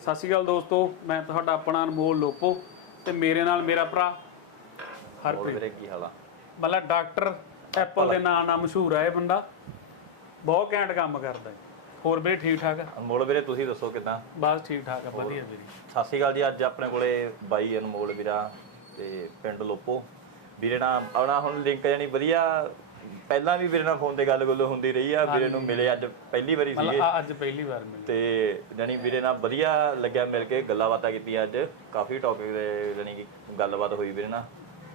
ਸਤਿ ਸ਼੍ਰੀ ਅਕਾਲ ਦੋਸਤੋ ਮੈਂ ਤੁਹਾਡਾ ਆਪਣਾ ਅਨਮੋਲ ਲੋਪੋ ਤੇ ਮੇਰੇ ਨਾਲ ਮੇਰਾ ਭਰਾ ਹੋਰ ਹਰਪ੍ਰੀਤ ਵੀਰੇ ਕੀ ਹਾਲ ਆ? ਮਤਲਬ ਡਾਕਟਰ ਐਪਲ ਦੇ ਨਾਂ ਨਾਲ ਮਸ਼ਹੂਰ ਹੈ ਇਹ ਬੰਦਾ। ਬਹੁਤ ਘੈਂਟ ਕੰਮ ਕਰਦਾ। ਹੋਰ ਵੀਰੇ ਠੀਕ ਠਾਕ ਆ? ਅਨਮੋਲ ਵੀਰੇ ਤੁਸੀਂ ਦੱਸੋ ਕਿਦਾਂ? ਬਸ ਠੀਕ ਠਾਕ ਆ ਵਧੀਆ ਵੀਰੇ। ਸਤਿ ਸ਼੍ਰੀ ਅਕਾਲ ਜੀ ਅੱਜ ਆਪਣੇ ਕੋਲੇ ਬਾਈ ਅਨਮੋਲ ਵੀਰਾ ਤੇ ਪਿੰਡ ਲੋਪੋ। ਵੀਰੇ ਨਾਲ ਆਉਣਾ ਹੁਣ ਲਿੰਕ ਜਾਨੀ ਵਧੀਆ ਪਹਿਲਾਂ ਵੀ ਵੀਰੇ ਨਾਲ ਫੋਨ ਤੇ ਗੱਲ ਗੁੱਲ ਹੁੰਦੀ ਰਹੀ ਆ ਵੀਰੇ ਨੂੰ ਮਿਲੇ ਅੱਜ ਪਹਿਲੀ ਵਾਰੀ ਸੀਗੇ। ਮਤਲਬ ਅੱਜ ਪਹਿਲੀ ਵਾਰ ਮਿਲੇ। ਤੇ ਜਾਨੀ ਵੀਰੇ ਨਾਲ ਵਧੀਆ ਲੱਗਿਆ ਮਿਲ ਕੇ ਗੱਲਾਂ ਬਾਤਾਂ ਕੀਤੀਆਂ ਅੱਜ ਕਾਫੀ ਟੌਪਿਕ ਦੇ ਜਾਨੀ ਕਿ ਗੱਲਬਾਤ ਹੋਈ ਵੀਰੇ ਨਾਲ।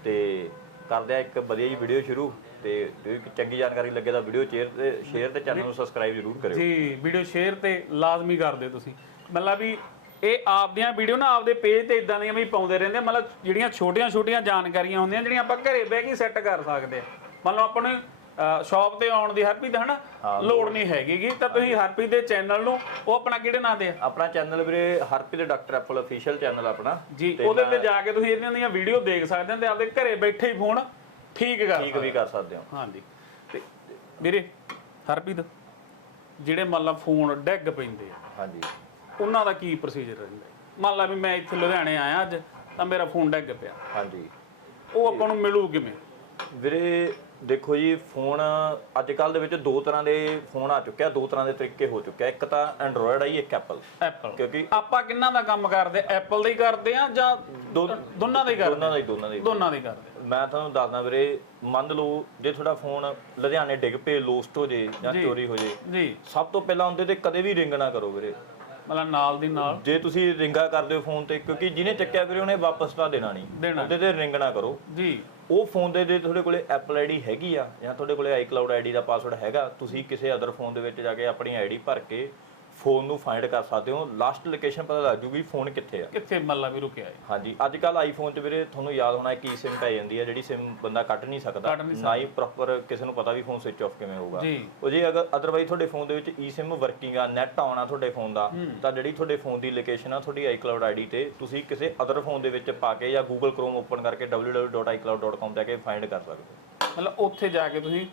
ਤੇ ਕਰਦੇ ਆ ਇੱਕ ਵਧੀਆ ਜੀ ਵੀਡੀਓ ਸ਼ੁਰੂ ਤੇ ਜੇ ਇੱਕ ਚੰਗੀ ਜਾਣਕਾਰੀ ਲੱਗੇ ਤਾਂ ਵੀਡੀਓ ਸ਼ੇਅਰ ਤੇ ਸ਼ੇਅਰ ਤੇ ਚੈਨਲ ਨੂੰ ਸਬਸਕ੍ਰਾਈਬ ਜ਼ਰੂਰ ਕਰਿਓ। ਜੀ ਵੀਡੀਓ ਸ਼ੇਅਰ ਤੇ ਲਾਜ਼ਮੀ ਕਰ ਦਿਓ ਤੁਸੀਂ। ਮਤਲਬ ਵੀ ਇਹ ਆਪਦੀਆਂ ਵੀਡੀਓ ਨਾ ਆਪਦੇ ਪੇਜ ਤੇ ਇਦਾਂ ਦੀਆਂ ਵੀ ਪਾਉਂਦੇ ਰਹਿੰਦੇ। ਮਤਲਬ ਜਿਹੜੀਆਂ ਛੋਟੀਆਂ ਛੋਟੀਆਂ ਜਾਣਕਾਰੀਆਂ ਹੁੰਦੀਆਂ ਜਿਹੜੀਆਂ ਆਪਾਂ ਘਰੇ ਬਹਿ ਕੇ ਸੈੱਟ ਕਰ ਸਕਦੇ ਆ। ਮੰਨ ਲਓ ਆਪਾਂ ਨੂੰ ਸ਼ਾਪ ਤੇ ਆਉਣ ਦੀ ਹਰਪ੍ਰੀਤ ਹਨਾ ਲੋੜ ਨਹੀਂ ਹੈਗੀਗੀ ਤਾਂ ਤੁਸੀਂ ਹਰਪ੍ਰੀਤ ਦੇ ਚੈਨਲ ਨੂੰ ਉਹ ਆਪਣਾ ਕਿਹੜੇ ਨਾਂ ਆ? ਆਪਣਾ ਚੈਨਲ ਵੀਰੇ Harpreet doctor Apple official channel ਆਪਣਾ। ਜੀ ਉਹਦੇ ਤੇ ਜਾ ਕੇ ਤੁਸੀਂ ਇਹਨਾਂ ਦੀਆਂ ਵੀਡੀਓ ਦੇਖ ਸਕਦੇ ਹੋ ਤੇ ਆਪਦੇ ਘਰੇ ਬੈਠੇ ਹੀ ਫੋਨ ਠੀਕ ਕਰ ਠੀਕ ਵੀ ਕਰ ਸਕਦੇ ਹੋ। ਹਾਂਜੀ। ਤੇ ਵੀਰੇ ਹਰਪ੍ਰੀਤ ਜਿਹੜੇ ਮੰਨ ਲਾ ਫੋਨ ਡੈਗ ਪੈਂਦੇ ਆ ਹਾਂਜੀ। ਉਹਨਾਂ ਦਾ ਕੀ ਪ੍ਰੋਸੀਜਰ ਰਹਿੰਦਾ? ਮੰਨ ਲਾ ਵੀ ਮੈਂ ਇੱਥੇ ਲੁਧਿਆਣੇ ਆਇਆ ਅੱਜ ਤਾਂ ਮੇਰਾ ਫੋਨ ਡੈਗ ਪਿਆ। ਹਾਂਜੀ। ਉਹ ਆਪਾਂ ਨੂੰ ਮਿਲੂ ਕਿਵੇਂ? ਵੀਰੇ ਦੇਖੋ ਜੀ ਫੋਨ ਅੱਜ ਕੱਲ ਦੇ ਵਿੱਚ ਦੋ ਤਰ੍ਹਾਂ ਦੇ ਫੋਨ ਆ ਚੁੱਕਿਆ ਦੋ ਤਰ੍ਹਾਂ ਦੇ ਤਰੀਕੇ ਹੋ ਚੁੱਕਿਆ ਇੱਕ ਤਾਂ ਐਂਡਰੋਇਡ ਆਈ ਇੱਕ ਐਪਲ ਐਪਲ ਕਿਉਂਕਿ ਆਪਾਂ ਕਿੰਨਾ ਦਾ ਕੰਮ ਕਰਦੇ? ਐਪਲ ਦਾ ਹੀ ਕਰਦੇ ਆ ਜਾਂ ਦੋਨਾਂ ਦਾ ਹੀ ਕਰਦੇ? ਦੋਨਾਂ ਦਾ ਹੀ ਦੋਨਾਂ ਦਾ ਹੀ। ਦੋਨਾਂ ਦਾ ਹੀ ਕਰਦੇ। ਮੈਂ ਤੁਹਾਨੂੰ ਦੱਸਦਾ ਵੀਰੇ ਮੰਨ ਲਓ ਜੇ ਤੁਹਾਡਾ ਫੋਨ ਲੁਧਿਆਣੇ ਡਿੱਗ ਪਏ ਲੋਸਟ ਹੋ ਜੇ ਜਾਂ ਚੋਰੀ ਹੋ ਜੇ ਜੀ। ਸਭ ਤੋਂ ਪਹਿਲਾਂ ਉਹਦੇ ਤੇ ਕਦੇ ਵੀ ਰਿੰਗ ਨਾ ਕਰੋ ਵੀਰੇ। ਮਤਲਬ ਨਾਲ ਦੀ ਨਾਲ। ਜੇ ਤੁਸੀਂ ਰਿੰਗਾ ਕਰਦੇ ਹੋ ਫੋਨ ਤੇ ਕਿਉਂਕਿ ਜਿਹਨੇ ਚੱਕਿਆ ਵੀਰੇ ਉਹਨੇ ਵਾਪਸ ਤਾਂ ਦੇਣਾ ਨਹੀਂ। ਦੇਣਾ। ਉਹਦੇ ਤੇ ਰਿੰਗ ਨਾ ਕਰੋ। ਜੀ। ਉਹ ਫੋਨ ਦੇ ਜੇ ਤੁਹਾਡੇ ਕੋਲੇ ਐਪਲ ਆਈਡੀ ਹੈਗੀ ਆ ਜਾਂ ਤੁਹਾਡੇ ਕੋਲੇ ਆਈਕਲਾਉਡ ਆਈਡੀ ਦਾ ਪਾਸਵਰਡ ਹੈਗਾ ਤੁਸੀਂ ਕਿਸੇ ਅਦਰ ਫੋਨ ਦੇ ਵਿੱਚ ਜਾ ਕੇ ਆਪਣੀ ਆਈਡੀ ਭਰ ਕੇ ਫੋਨ ਨੂੰ ਫਾਈਂਡ ਕਰ ਸਕਦੇ ਹੋ। ਲਾਸਟ ਲੋਕੇਸ਼ਨ ਪਤਾ ਲੱਗ ਜੂਗੀ ਫੋਨ ਕਿੱਥੇ ਆ। ਕਿੱਥੇ? ਮੱਲਾ ਵੀ ਰੁਕਿਆ ਹੈ। ਹਾਂਜੀ ਅੱਜ ਕੱਲ ਆਈਫੋਨ 'ਚ ਵੀਰੇ ਤੁਹਾਨੂੰ ਯਾਦ ਹੋਣਾ ਕੀ ਸਿਮ ਪੈ ਜਾਂਦੀ ਹੈ ਜਿਹੜੀ ਸਿਮ ਬੰਦਾ ਕੱਢ ਨਹੀਂ ਸਕਦਾ। ਨਾ ਹੀ ਪ੍ਰੋਪਰ ਕਿਸੇ ਨੂੰ ਪਤਾ ਵੀ ਫੋਨ ਸਵਿਚ ਆਫ ਕਿਵੇਂ ਹੋਊਗਾ। ਜੀ। ਉਹ ਜੇ ਅਗਰ ਅਦਰਵਾਈਜ਼ ਤੁਹਾਡੇ ਫੋਨ ਦੇ ਵਿੱਚ eSIM ਵਰਕਿੰਗ ਆ ਨੈਟ ਆਉਣਾ ਤੁਹਾਡੇ ਫੋਨ ਦਾ ਤਾਂ ਜਿਹੜੀ ਤੁਹਾਡੇ ਫੋਨ ਦੀ ਲੋਕੇਸ਼ਨ ਆ ਤੁਹਾਡੀ iCloud ਆਈਡੀ ਤੇ ਤੁਸੀਂ ਕਿਸੇ ਅਦਰ ਫੋਨ ਦੇ ਵਿੱਚ ਪਾ ਕੇ ਜਾਂ Google Chrome ਓਪਨ ਕਰਕੇ www.icloud.com ਤੇ ਕੇ ਫਾਈਂਡ ਕਰ ਸਕਦੇ ਹੋ। ਮਤਲਬ ਉੱਥੇ ਜਾ ਕੇ ਤੁਸੀਂ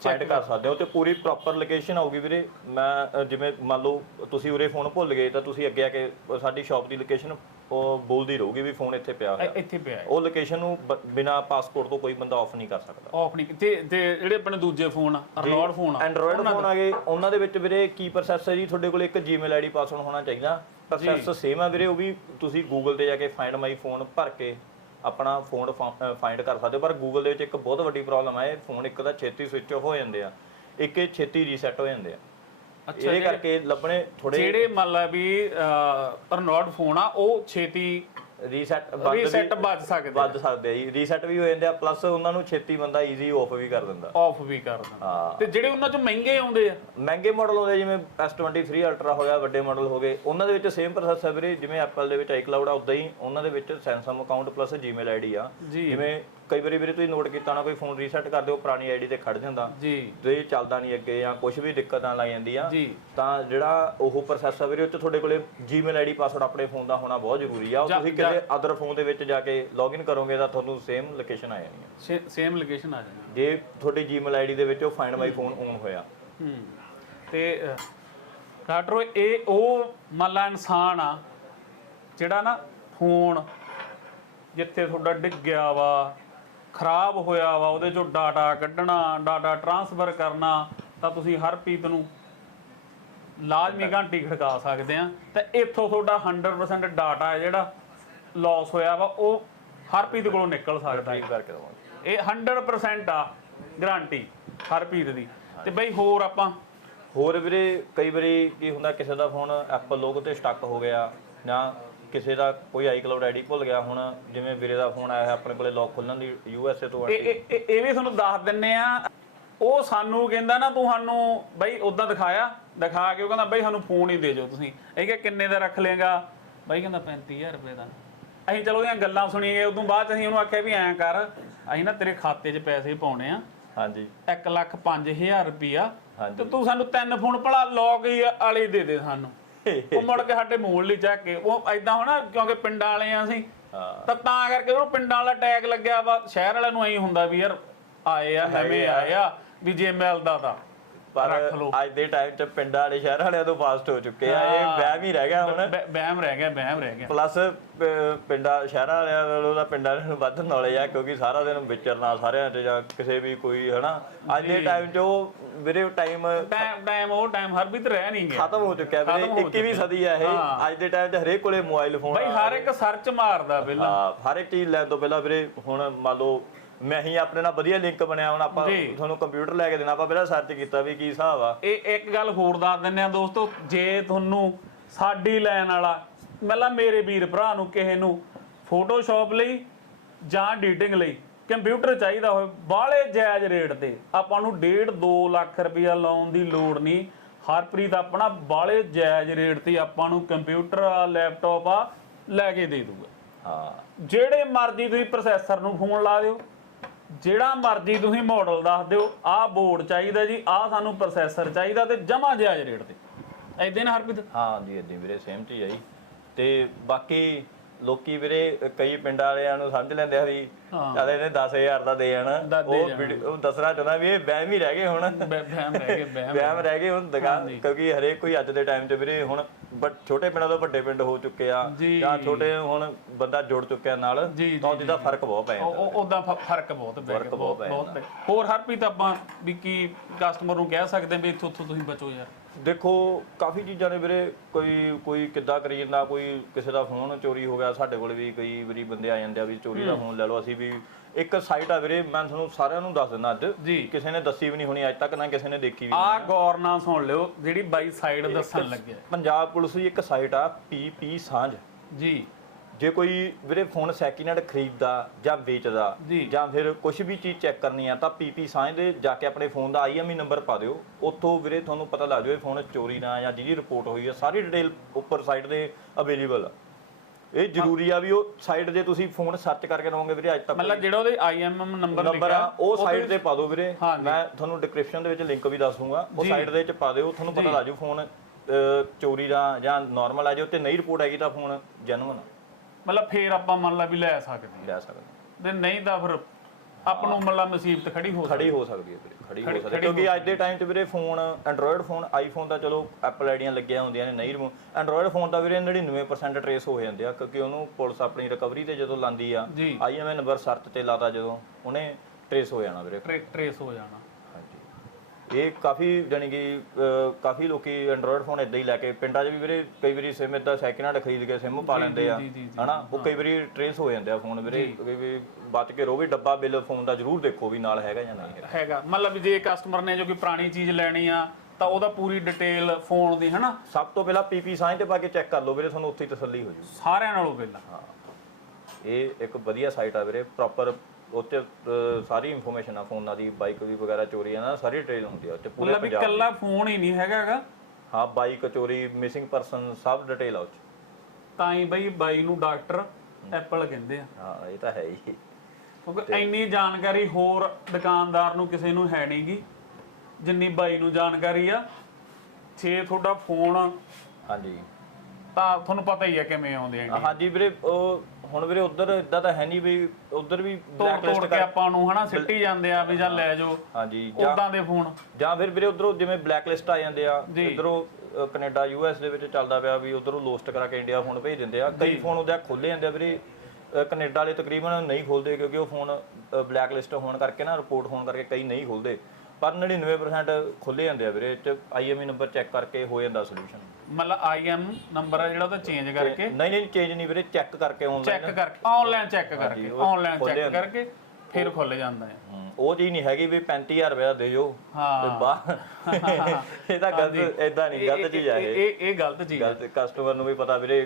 ਚੈਟ ਕਰ ਸਕਦੇ ਹੋ ਤੇ ਪੂਰੀ ਪ੍ਰੋਪਰ ਲੋਕੇਸ਼ਨ ਆਊਗੀ ਵੀਰੇ। ਮੈਂ ਅ, ਜਿਵੇਂ ਮੰਨ ਲਓ ਤੁਸੀਂ ਉਰੇ ਫੋਨ ਭੁੱਲ ਗਏ ਤਾਂ ਤੁਸੀਂ ਅੱਗੇ ਆ ਕੇ ਅ, ਸਾਡੀ ਸ਼ਾਪ ਦੀ ਲੋਕੇਸ਼ਨ ਉਹ ਬੋਲਦੀ ਰਹੂਗੀ ਵੀ ਫੋਨ ਇੱਥੇ ਪਿਆ ਹੋਇਆ। ਇੱਥੇ ਪਿਆ ਹੈ। ਉਹ ਲੋਕੇਸ਼ਨ ਨੂੰ ਬ- ਬਿਨਾਂ ਪਾਸਪੋਰਟ ਤੋਂ ਕੋਈ ਬੰਦਾ ਆਫ ਨਹੀਂ ਕਰ ਸਕਦਾ। ਆਫ ਨਹੀਂ ਤੇ ਤੇ ਜਿਹੜੇ ਆਪਣੇ ਦੂਜੇ ਫੋਨ ਆ ਅਰਨੋਡ ਫੋਨ ਆ ਐਂਡਰੋਇਡ ਫੋਨ ਆ ਗਏ। ਉਹਨਾਂ ਦੇ ਵਿੱਚ ਵੀਰੇ ਕੀ ਪ੍ਰੋਸੈਸ ਹੈ ਜੀ? ਤੁਹਾਡੇ ਕੋਲ ਇੱਕ ਜੀਮੇਲ ਆਈਡੀ ਪਾਸਵਰਡ ਹੋਣਾ ਚਾਹੀਦਾ। ਪ੍ਰੋਸੈਸ ਸੇਮ ਆ ਵੀਰੇ ਉਹ ਵੀ ਤੁਸੀਂ ਗੂਗਲ ਤੇ ਜਾ ਕੇ ਫਾਈਂਡ ਮਾਈ ਫੋਨ ਭਰ ਕੇ ਆਪਣਾ ਫੋਨ ਫਾਈਂਡ ਕਰ ਸਕਦੇ ਹੋ। ਪਰ ਗੂਗਲ ਦੇ ਵਿੱਚ ਇੱਕ ਬਹੁਤ ਵੱਡੀ ਪ੍ਰੋਬਲਮ ਇਹ ਫੋਨ ਇੱਕ ਤਾਂ ਛੇਤੀ ਸਵਿਚ ਹੋ ਜਾਂਦੇ ਆ ਇੱਕ ਇਹ ਛੇਤੀ ਰੀਸੈਟ ਹੋ ਜਾਂਦੇ ਆ। ਇਹਦੇ ਕਰਕੇ ਲੱਭਣੇ ਥੋੜੇ ਜਿਹੜੇ ਮੰਨ ਲਾ ਵੀ ਅਰਨੋਡ ਫੋਨ ਆ ਉਹ ਛੇਤੀ ਰੀਸੈਟ ਰੀਸੈਟ ਵੱਜ ਸਕਦੇ ਵੱਧ ਸਕਦੇ ਆ ਜੀ। ਰੀਸੈਟ ਵੀ ਹੋ ਜਾਂਦੇ ਆ ਪਲੱਸ ਉਹਨਾਂ ਨੂੰ ਛੇਤੀ ਬੰਦਾ ਈਜ਼ੀ ਆਫ ਵੀ ਕਰ ਦਿੰਦਾ। ਆਫ ਵੀ ਕਰ ਦਿੰਦਾ। ਹਾਂ। ਤੇ ਜਿਹੜੇ ਉਹਨਾਂ ਚੋਂ ਮਹਿੰਗੇ ਆਉਂਦੇ ਆ? ਮਹਿੰਗੇ ਮਾਡਲ ਹੁੰਦੇ ਜਿਵੇਂ S23 ਅਲਟਰਾ ਹੋ ਗਿਆ ਵੱਡੇ ਮਾਡਲ ਹੋ ਗਏ ਉਹਨਾਂ ਦੇ ਵਿੱਚ ਸੇਮ ਪ੍ਰੋਸੈਸ ਹੈ ਵੀਰੇ ਜਿਵੇਂ ਐਪਲ ਦੇ ਵਿੱਚ iCloud ਆ ਉਦਾਂ ਹੀ ਉਹਨਾਂ ਦੇ ਵਿੱਚ Samsung account plus Gmail ID ਆ। ਜਿਵੇਂ ਕਈ ਵਾਰੀ ਵੀਰੇ ਤੁਸੀਂ ਨੋਟ ਕੀਤਾ ਨਾ ਕੋਈ ਫੋਨ ਰੀਸੈਟ ਕਰਦੇ ਹੋ ਪੁਰਾਣੀ ਆਈਡੀ ਤੇ ਖੜ ਜਾਂਦਾ। ਜੀ। ਤੇ ਚੱਲਦਾ ਨਹੀਂ ਅੱਗੇ ਜਾਂ ਕੁਝ ਵੀ ਦਿੱਕਤ ਆਣ ਲੱਗ ਜਾਂਦੀ ਆ। ਜੀ। ਤਾਂ ਜਿਹੜਾ ਉਹ ਪ੍ਰੋਸੈਸ ਆ ਵੀਰੇ ਉਹ 'ਚ ਤੁਹਾਡੇ ਕੋਲੇ Gmail ID ਪਾਸਵਰਡ ਆਪਣੇ ਫੋਨ ਦਾ ਹੋਣਾ ਬਹੁਤ ਜ਼ਰੂਰੀ ਆ। ਉਹ ਤੁਸੀਂ ਕਿਸੇ ਅਦਰ ਫੋਨ ਦੇ ਵਿੱਚ ਜਾ ਕੇ ਲੌਗਇਨ ਕਰੋਗੇ ਤਾਂ ਤੁਹਾਨੂੰ ਸੇਮ ਲੋਕੇਸ਼ਨ ਆ ਜਾਣੀ ਆ। ਸੇਮ ਲੋਕੇਸ਼ਨ ਆ ਜਾਂਦੀ ਜੇ ਤੁਹਾਡੀ Gmail ID ਦੇ ਵਿੱਚ ਉਹ ਫਾਈਂਡ ਮਾਈ ਫੋਨ ਔਨ ਹੋਇਆ। ਹੂੰ। ਤੇ ਡਾਕਟਰ ਇਹ ਉਹ ਮੰਨ ਲਾ ਇਨਸਾਨ ਆ ਜਿਹੜਾ ਨਾ ਫੋਨ ਜਿੱਥੇ ਤੁਹਾਡਾ ਡਿੱਗਿਆ ਵਾ ਖਰਾਬ ਹੋਇਆ ਵਾ ਉਹਦੇ ਚੋਂ ਡਾਟਾ ਕੱਢਣਾ ਡਾਟਾ ਟਰਾਂਸਫਰ ਕਰਨਾ ਤਾਂ ਤੁਸੀਂ ਹਰ ਪੀਤ ਨੂੰ ਲਾਜ਼ਮੀ ਘੰਟੀ ਖੜਕਾ ਸਕਦੇ ਆ। ਤੇ ਇੱਥੋਂ ਤੁਹਾਡਾ 100% ਡਾਟਾ ਹੈ ਜਿਹੜਾ ਲਾਸ ਹੋਇਆ ਵਾ ਉਹ ਹਰਪ੍ਰੀਤ ਕੋਲੋਂ ਨਿਕਲ ਸਕਦਾ ਹੈ। ਕਰਕੇ ਦਵਾਂਗੇ। ਇਹ 100% ਆ ਗਾਰੰਟੀ ਹਰਪ੍ਰੀਤ ਦੀ। ਤੇ ਬਈ ਹੋਰ ਆਪਾਂ ਹੋਰ ਵੀਰੇ ਕਈ ਵਾਰੀ ਕੀ ਹੁੰਦਾ ਕਿਸੇ ਦਾ ਫੋਨ ਐਪਲ ਲੋਗੋ ਤੇ ਸਟਕ ਹੋ ਗਿਆ ਜਾਂ ਕਿਸੇ ਦਾ ਕੋਈ iCloud ਆਈਡੀ ਭੁੱਲ ਗਿਆ ਹੁਣ ਜਿਵੇਂ ਵੀਰੇ ਦਾ ਫੋਨ ਆਇਆ ਹੈ ਆਪਣੇ ਕੋਲੇ ਲੌਕ ਖੋਲਣ ਦੀ ਯੂਐਸਏ ਤੋਂ ਇਹ ਇਹ- ਇਹ ਇਹ ਵੀ ਤੁਹਾਨੂੰ ਦੱਸ ਦਿੰਨੇ ਆ। ਉਹ ਸਾਨੂੰ ਕਹਿੰਦਾ ਨਾ ਤੂੰ ਸਾਨੂੰ ਬਈ ਉਦਾਂ ਦਿਖਾਇਆ ਦਿਖਾ ਕੇ ਉਹ ਕਹਿੰਦਾ ਬਈ ਸਾਨੂੰ ਫੋਨ ਹੀ ਦੇ ਜਾਓ ਤੁਸੀਂ। ਇਹ ਕਿ ਕਿੰਨੇ ਦਾ ਰੱਖ ਲੇਗਾ ਬਈ ਕਹਿੰਦਾ 35000 ਰੁਪਏ ਦਾ। ਅਸੀਂ ਚਲੋ ਉਹਦੀਆਂ ਗੱਲਾਂ ਸੁਣੀ ਗਏ ਉਦੋਂ ਬਾਅਦ 'ਚ ਅਸੀਂ ਉਹਨੂੰ ਆਖਿਆ ਵੀ ਐਂ ਕਰ ਅਸੀਂ ਨਾ ਤੇਰੇ ਖਾਤੇ 'ਚ ਪੈਸੇ ਪਾਉਣੇ ਆ। ਹਾਂਜੀ। 1 ਲੱਖ 5000 ਰੁਪਿਆ ਹਾਂਜੀ। ਤੇ ਤੂੰ ਸਾਨੂੰ ਤਿੰਨ ਫੋਨ ਭਲਾ ਲੋਕ ਹੀ ਵਾਲੇ ਦੇ ਦੇ ਸਾਨੂੰ। ਉਹ ਮੁੜ ਕੇ ਸਾਡੇ ਮੂਲ ਲਈ ਚੱਕ ਕੇ। ਉਹ ਐਦਾਂ ਹੋਣਾ ਕਿਉਂਕਿ ਪਿੰਡਾਂ ਵਾਲੇ ਆ ਅਸੀਂ। ਤਾਂ ਤਾਂ ਕਰਕੇ ਉਹ ਪਿੰਡਾਂ ਵਾਲਾ ਟੈਗ ਲੱਗਿਆ ਵਾ। ਸ਼ਹਿਰ ਵਾਲਿਆਂ ਨੂੰ ਐਂ ਹੁੰਦਾ ਵੀ ਯਾਰ ਆਏ ਆ ਨਵੇਂ ਆਏ ਆ ਵੀ ਜੇ ਮਿਲਦਾ ਤਾਂ। ਪਰ ਰੱਖ ਲਓ। ਅੱਜ ਦੇ ਟਾਈਮ 'ਚ ਪਿੰਡਾਂ ਵਾਲੇ ਸ਼ਹਿਰਾਂ ਵਾਲਿਆਂ ਤੋਂ ਫਾਸਟ ਹੋ ਚੁੱਕੇ ਆ ਇਹ ਵਹਿਮ ਹੀ ਰਹਿ ਗਿਆ ਹੁਣ। ਬਹਿ- ਬਹਿਮ ਰਹਿ ਗਿਆ ਬਹਿਮ ਰਹਿ ਗਿਆ। ਪਲੱਸ ਪਿੰਡਾਂ ਸ਼ਹਿਰਾਂ ਵਾਲਿਆਂ ਨਾਲੋਂ ਤਾਂ ਪਿੰਡਾਂ ਵਾਲਿਆਂ ਨੂੰ ਵੱਧ ਨੌਲੇਜ ਆ ਕਿਉਂਕਿ ਸਾਰਾ ਦਿਨ ਵਿਚਰਨਾ ਸਾਰਿਆਂ 'ਚ ਜਾਂ ਕਿਸੇ ਵੀ ਕੋਈ ਹਨਾ? ਅੱਜ ਦੇ ਟਾਈਮ 'ਚ ਉਹ ਵੀਰੇ ਟਾਈਮ ਟਾਈਮ ਟਾਈਮ ਉਹ ਟਾਈਮ ਹਰ ਵੀ ਤੇ ਰਹਿ ਨਹੀਂ ਗਿਆ। ਖਤਮ ਹੋ ਚੁੱਕਿਆ ਵੀਰੇ ਖਤਮ ਹੋ 21ਵੀਂ ਸਦੀ ਆ ਇਹ। ਅੱਜ ਦੇ ਟਾਈਮ 'ਚ ਹਰੇਕ ਕੋਲੇ ਮੋਬਾਈਲ ਫੋਨ ਬਈ ਹਰ ਇੱਕ ਸਰਚ ਮਾਰਦਾ ਪਹਿਲਾਂ। ਹਾਂ ਹਰ ਇੱਕ ਚੀਜ਼ ਲੈਣ ਤੋਂ ਪਹਿਲਾਂ ਵੀਰੇ ਹੁਣ ਮੰਨ ਲਓ ਮੈਂ ਹੀ ਆਪਣੇ ਨਾਲ ਵਧੀਆ ਲਿੰਕ ਬਣਿਆ ਹੁਣ ਆਪਾਂ ਜੀ। ਤੁਹਾਨੂੰ ਕੰਪਿਊਟਰ ਲੈ ਕੇ ਦੇਣਾ ਆਪਾਂ ਪਹਿਲਾਂ ਸਰਚ ਕੀਤਾ ਵੀ ਕੀ ਹਿਸਾਬ ਆ। ਇਹ ਇੱਕ ਗੱਲ ਹੋਰ ਦੱਸ ਦਿੰਨੇ ਆ ਦੋਸਤੋ ਜੇ ਤੁਹਾਨੂੰ ਸਾਡੀ ਲੈਣ ਵਾਲਾ ਮਤਲਬ ਮੇਰੇ ਵੀਰ ਭਰਾ ਨੂੰ ਕਿਸੇ ਨੂੰ ਫੋਟੋਸ਼ਾਪ ਲਈ ਜਾਂ ਐਡੀਟਿੰਗ ਲਈ ਕੰਪਿਊਟਰ ਚਾਹੀਦਾ ਹੋਵੇ ਬਾਹਲੇ ਜਾਇਜ਼ ਰੇਟ ਤੇ। ਆਪਾਂ ਨੂੰ 1.5 2 ਲੱਖ ਰੁਪਇਆ ਲਾਉਣ ਦੀ ਲੋੜ ਨਹੀਂ। ਹਰਪ੍ਰੀਤ ਆਪਣਾ ਬਾਹਲੇ ਜਾਇਜ਼ ਰੇਟ ਤੇ ਆਪਾਂ ਨੂੰ ਕੰਪਿਊਟਰ ਆ ਲੈਪਟਾਪ ਆ ਲੈ ਕੇ ਦੇ ਦੂਗਾ। ਹਾਂ। ਜਿਹੜੇ ਮਰਜ਼ੀ ਤੁਸੀਂ ਪ੍ਰੋਸੈਸਰ ਨੂੰ ਫੋਨ ਲਾ ਦਿਓ। ਜਿਹੜਾ ਮਰਜ਼ੀ ਤੁਸੀਂ ਮਾਡਲ ਦੱਸ ਦਿਓ ਆਹ ਬੋਰਡ ਚਾਹੀਦਾ ਜੀ ਆਹ ਸਾਨੂੰ ਪ੍ਰੋਸੈਸਰ ਚਾਹੀਦਾ ਤੇ ਜਮਾ ਜਾਇਜ਼ ਰੇਟ ਤੇ। ਐਦਾਂ ਨਾ ਹਰਪ੍ਰੀਤ? ਹਾਂ ਜੀ ਇਦਾਂ ਵੀਰੇ ਸੇਮ ਚੀਜ਼ ਆਈ ਤੇ ਬਾਕੀ ਲੋਕੀ ਵੀਰੇ ਕਈ ਪਿੰਡਾਂ ਵਾਲਿਆਂ ਨੂੰ ਸਮਝ ਲੈਂਦੇ ਆ ਵੀ। ਚੱਲ ਇਹਨੇ 10000 ਦਾ ਦੇ ਜਾਣਾ। ਉਹ ਦੱਸਣਾ ਚਾਹੁੰਦਾ ਵੀ ਇਹ ਵਹਿਮ ਹੀ ਰਹਿ ਗਏ ਹੁਣ। ਬਹਿਮ ਰਹਿ ਗਏ ਬਹਿਮ ਵਹਿਮ ਰਹਿ ਗਏ। ਹੁਣ ਦੁਕਾਨ ਕਿਉਂਕਿ ਹਰੇਕ ਕੋਈ ਅੱਜ ਦੇ ਟਾਈਮ 'ਚ ਵੀਰੇ ਹੁਣ ਬਟ ਛੋਟੇ ਪਿੰਡਾਂ ਤੋਂ ਵੱਡੇ ਪਿੰਡ ਹੋ ਚੁੱਕੇ ਆ ਜੀ। ਜਾਂ ਛੋਟੇ ਹੁਣ ਬੰਦਾ ਜੁੜ ਚੁੱਕਿਆ ਨਾਲ ਜੀ, ਜੀ, ਤਾਂ ਉਹਦਾ ਫ਼ਰਕ ਬਹੁਤ ਪੈ ਜਾਂਦਾ ਉਹ ਉਹਦਾ ਫ਼ਰਕ ਬਹੁਤ ਪੈ ਗਿਆ ਬਹੁਤ ਪੈ ਬਹੁਤ ਪੈ ਹੋਰ ਹਰਪ੍ਰੀਤ ਆਪਾਂ ਵੀ ਕੀ ਕਸਟਮਰ ਨੂੰ ਕਹਿ ਸਕਦੇ ਵੀ ਇੱਥੋਂ ਉੱਥੋਂ ਤੁਸੀਂ ਬਚੋ ਯਾਰ। ਦੇਖੋ ਕਾਫੀ ਚੀਜ਼ਾਂ ਨੇ ਵੀਰੇ। ਕੋਈ ਕੋਈ ਕਿੱਦਾਂ ਕਰੀ ਜਾਂਦਾ ਕੋਈ ਕਿਸੇ ਦਾ ਫੋਨ ਚੋਰੀ ਹੋ ਗਿਆ ਸਾਡੇ ਕੋਲ ਵੀ ਕਈ ਵਾਰੀ ਬੰਦੇ ਆ ਜਾਂਦੇ ਆ ਵੀ ਚੋਰੀ ਦਾ ਫੋਨ ਲੈ ਲਓ। ਅਸੀਂ ਵੀ ਇੱਕ ਸਾਈਟ ਆ ਵੀਰੇ ਮੈਂ ਤੁਹਾਨੂੰ ਸਾਰਿਆਂ ਨੂੰ ਦੱਸ ਦਿੰਦਾ ਅੱਜ। ਜੀ। ਕਿਸੇ ਨੇ ਦੱਸੀ ਵੀ ਨਹੀਂ ਹੋਣੀ ਅੱਜ ਤੱਕ ਨਾ ਕਿਸੇ ਨੇ ਦੇਖੀ ਵੀ। ਆਹ ਗੌਰ ਨਾਲ ਸੁਣ ਲਿਓ ਜਿਹੜੀ ਬਾਈ ਸਾਈਡ ਦੱਸਣ ਲੱਗਿਆ। ਪੰਜਾਬ ਪੁਲਿਸ ਦੀ ਇੱਕ ਸਾਈਟ ਆ ਪੀਪੀ ਸਾਂਝ। ਜੀ। ਜੇ ਕੋਈ ਵੀਰੇ ਫੋਨ ਸੈਕਿੰਡ ਹੈਂਡ ਖਰੀਦਦਾ ਜਾਂ ਵੇਚਦਾ ਜੀ। ਜਾਂ ਫਿਰ ਕੁਝ ਵੀ ਚੀਜ਼ ਚੈੱਕ ਕਰਨੀ ਆ ਤਾਂ ਪੀਪੀ ਸਾਂਝ ਦੇ ਜਾ ਕੇ ਆਪਣੇ ਫੋਨ ਦਾ ਆਈਐਮਈ ਨੰਬਰ ਪਾ ਦਿਓ। ਉੱਥੋਂ ਵੀਰੇ ਤੁਹਾਨੂੰ ਪਤਾ ਲੱਗ ਇਹ ਫੋਨ ਚੋਰੀ ਨਾ ਜਾਂ ਜਿਹਦੀ ਰਿਪੋਰਟ ਹੋਈ ਆ ਸਾਰੀ ਡਿਟੇਲ ਉੱਪਰ ਸਾਈਟ ਦੇ ਅਵੇਲੇਬਲ ਆ। ਇਹ ਜ਼ਰੂਰੀ ਆ ਵੀ ਉਹ ਸਾਈਟ ਦੇ ਤੁਸੀਂ ਫੋਨ ਸਰਚ ਕਰਕੇ ਲਓਗੇ ਵੀਰੇ ਅੱਜ ਤੱਕ ਮਤਲਬ ਜਿਹੜਾ ਉਹਦੇ ਆਈਐਮਐਮ ਨੰਬਰ ਨੰਬਰ ਲਿਖਿਆ ਆ ਉਹ ਸਾਈਟ ਤੇ ਪਾ ਦਿਓ ਵੀਰੇ। ਹਾਂਜੀ। ਮੈਂ ਤੁਹਾਨੂੰ ਡਿਸਕ੍ਰਿਪਸ਼ਨ ਦੇ ਵਿੱਚ ਲਿੰਕ ਵੀ ਦੱਸ ਦੂੰਗਾ। ਉਹ ਜੀ। ਸਾਈਟ ਦੇ ਵਿੱਚ ਪਾ ਦਿਓ ਤੁਹਾਨੂੰ ਪਤਾ ਲੱਗ ਜਾਊ ਫੋਨ ਅਹ, ਚੋਰੀ ਦਾ ਜਾਂ ਨਾਰਮਲ ਆ ਜੇ ਉੱਤੇ ਨਹੀਂ ਰਿਪੋਰਟ ਹੈਗੀ ਤਾਂ ਫੋਨ ਜੈਨੂਨ ਮਤਲਬ ਫੇਰ ਆਪਾਂ ਮੰਨ ਲਾ ਵੀ ਲੈ ਸਕਦੇ। ਲੈ ਸਕਦੇ ਤੇ ਨਹੀਂ ਤਾਂ ਫਿਰ ਆਪਾਂ ਨੂੰ ਮਤਲਬ ਮੁਸੀਬਤ ਖੜੀ ਹੋ ਸਕਦੀ ਖੜੀ ਹੋ। ਸਕਦੀ ਹੈ ਵੀਰੇ ਖੜੀ ਹੋ ਖੜੀ- ਸਕਦੀ ਹੈ। ਖੜੀ ਕਿਉਂਕਿ ਅੱਜ ਦੇ ਟਾਈਮ 'ਚ ਵੀਰੇ ਫੋਨ ਐਂਡਰੋਇਡ ਫੋਨ ਆਈਫੋਨ ਦਾ ਚਲੋ ਐਪਲ ਆਈਡੀਆਂ ਲੱਗੀਆਂ ਹੁੰਦੀਆਂ ਨੇ ਨਹੀਂ ਰਿਮੂਵ ਐਂਡਰੋਇਡ ਫੋਨ ਦਾ ਵੀਰੇ 99% ਟਰੇਸ ਹੋ ਜਾਂਦੇ ਆ ਕਿਉਂਕਿ ਉਹਨੂੰ ਪੁਲਿਸ ਆਪਣੀ ਰਿਕਵਰੀ ਤੇ ਜਦੋਂ ਲਾਂਦੀ ਆ ਜੀ। ਨੰਬਰ ਸਰਚ ਤੇ ਲਾਤਾ ਜਦੋਂ ਉਹਨੇ ਟਰੇਸ ਹੋ ਜਾਣਾ ਵੀਰੇ। ਟ੍ਰੇ- ਟਰੇਸ ਹੋ ਜਾਣਾ। ਇਹ ਕਾਫੀ ਜਾਣੀ ਕਿ ਕਾਫੀ ਲੋਕੀ ਐਂਡਰੋਇਡ ਫੋਨ ਇਦਾਂ ਹੀ ਲੈ ਕੇ ਪਿੰਡਾਂ 'ਚ ਵੀ ਵੀਰੇ ਕਈ ਵਾਰੀ ਸਿਮ ਇਦਾਂ ਸੈਕਿੰਡ ਹੈਂਡ ਖਰੀਦ ਕੇ ਸਿਮ ਪਾ ਲੈਂਦੇ ਆ ਹਨਾ? ਉਹ ਕਈ ਵਾਰੀ ਟਰੇਸ ਹੋ ਜਾਂਦੇ ਆ ਫੋਨ ਵੀਰੇ ਕਈ ਵੀ ਬਚ ਕੇ ਰੋ ਵੀ ਡੱਬਾ ਬਿੱਲ ਫੋਨ ਦਾ ਜ਼ਰੂਰ ਦੇਖੋ ਵੀ ਨਾਲ ਹੈਗਾ ਜਾਂ ਨਹੀਂ ਹੈਗਾ। ਹੈਗਾ। ਮਤਲਬ ਵੀ ਜੇ ਕਸਟਮਰ ਨੇ ਜੋ ਕੋਈ ਪੁਰਾਣੀ ਚੀਜ਼ ਲੈਣੀ ਆ ਤਾਂ ਉਹਦਾ ਪੂਰੀ ਡਿਟੇਲ ਫੋਨ ਦੀ ਹਨਾ? ਸਭ ਤੋਂ ਪਹਿਲਾਂ ਪੀਪੀ ਸਾਈਨ ਤੇ ਪਾ ਕੇ ਚੈੱਕ ਕਰ ਲਓ ਵੀਰੇ ਤੁਹਾਨੂੰ ਉੱਥੇ ਹੀ ਤਸੱਲੀ ਹੋ ਜੂ। ਸਾਰਿਆਂ ਨਾਲੋਂ ਪਹਿਲਾਂ। ਇਹ ਇੱਕ ਵਧੀਆ ਸਾਈਟ ਆ ਵੀਰੇ ਪ੍ਰੋਪਰ ਉੱਤੇ ਸਾਰੀ ਇਨਫੋਰਮੇਸ਼ਨ ਆ ਫੋਨਾਂ ਦੀ ਬਾਈਕ ਦੀ ਵਗੈਰਾ ਚੋਰੀ ਆ ਨਾ ਸਾਰੀ ਡਿਟੇਲ ਹੁੰਦੀ ਆ ਉੱਤੇ ਪੂਰੇ ਮਤਲਬ ਵੀ ਪੰਜਾਬ ਇਕੱਲਾ ਫੋਨ ਹੀ ਨਹੀਂ ਹੈਗਾਗਾ ਹਾਂ ਬਾਈਕ ਚੋਰੀ ਮਿਸਿੰਗ ਪਰਸਨ ਸਭ ਡਿਟੇਲ ਆ ਉੱਚ ਤਾਂ ਹੀ ਬਈ ਬਾਈ ਨੂੰ ਡਾਕਟਰ ਐਪਲ ਕਹਿੰਦੇ ਆ। ਹਾਂ ਇਹ ਤਾਂ ਹੈ ਹੀ। ਕਿਉਂਕਿ ਇੰਨੀ ਜਾਣਕਾਰੀ ਹੋਰ ਦੁਕਾਨਦਾਰ ਨੂੰ ਕਿਸੇ ਨੂੰ ਹੈ ਨਹੀਂਗੀ ਜਿੰਨੀ ਬਾਈ ਨੂੰ ਜਾਣਕਾਰੀ ਆ ਛੇ ਤੁਹਾਡਾ ਫੋਨ ਹਾਂਜੀ। ਤਾਂ ਤੁਹਾਨੂੰ ਪਤਾ ਹੀ ਆ ਕਿਵੇਂ ਆਉਂਦੇ ਆ ਹਾਂਜੀ ਵੀਰੇ ਉਹ ਹੁਣ ਵੀਰੇ ਉਧਰ ਇਦਾਂ ਤਾਂ ਹੈ ਨਹੀਂ ਵੀ ਉਧਰ ਵੀ ਤੋੜ ਬਲੈਕ ਤੋੜ ਕੇ ਆਪਾਂ ਨੂੰ ਹਨਾ ਸਿੱਟੀ ਜਾਂਦੇ ਆ ਵੀ ਜਾਂ ਲੈ ਜਾਓ ਹਾਂਜੀ ਉਦਾਂ ਦੇ ਫੋਨ। ਜਾਂ ਫਿਰ ਵੀਰੇ ਉਧਰੋਂ ਜਿਵੇਂ ਬਲੈਕ ਲਿਸਟ ਆ ਜਾਂਦੇ ਆ। ਇਧਰੋਂ ਕੈਨੇਡਾ ਯੂਐਸ ਦੇ ਵਿੱਚ ਚੱਲਦਾ ਪਿਆ ਵੀ ਉਧਰੋਂ ਲੋਸਟ ਕਰਾ ਕੇ ਇੰਡੀਆ ਫੋਨ ਭੇਜ ਦਿੰਦੇ ਆ। ਕਈ ਫੋਨ ਉਹਦੇ ਖੋਲੇ ਜਾਂਦੇ ਆ ਵੀਰੇ ਕੈਨੇਡਾ ਵਾਲੇ ਤਕਰੀਬਨ ਨਹੀਂ ਖੋਲਦੇ ਕਿਉਂਕਿ ਉਹ ਫੋਨ ਬਲੈਕ ਲਿਸਟ ਹੋਣ ਕਰਕੇ ਨਾ ਰਿਪੋਰਟ ਹੋਣ ਕਰਕੇ ਕਈ ਨਹੀਂ ਖੋਲਦੇ ਪਰ 99% ਖੋਲੇ ਜਾਂਦੇ ਆ ਵੀਰੇ ਇਹ ਚ ਆਈਐਮਈ ਨੰਬਰ ਚੈੱਕ ਕਰਕੇ ਹੋ ਜਾਂਦਾ ਸੋਲੂਸ਼ਨ ਮਤਲਬ ਆਈਐਮ ਨੰਬਰ ਆ ਜਿਹੜਾ ਉਹਦਾ ਚੇਂਜ ਕਰਕੇ? ਨਹੀਂ ਨਹੀਂ ਚੇਂਜ ਨਹੀਂ ਵੀਰੇ ਚੈੱਕ ਕਰਕੇ ਆਨਲਾਈਨ ਚੈੱਕ ਕਰਕੇ ਆਨਲਾਈਨ ਚੈੱਕ ਕਰਕੇ ਉਹ ਆਨਲਾਈਨ ਚੈੱਕ ਕਰਕੇ ਫਿਰ ਖੁੱਲ ਜਾਂਦਾ ਹੈ। ਉਹ ਚੀਜ਼ ਨਹੀਂ ਹੈਗੀ ਵੀ 35000 ਰੁਪਏ ਦਾ ਦੇ ਜੋ ਹਾਂ। ਤੇ ਬਾਹਰ ਇਹ ਤਾਂ ਗਲਤ ਇਦਾਂ ਨਹੀਂ ਗਲਤ ਚੀਜ਼ ਆ ਇਹ। ਇਹ ਗਲਤ ਚੀਜ਼ ਗਲਤ ਕਸਟਮਰ ਨੂੰ ਵੀ ਪਤਾ ਵੀਰੇ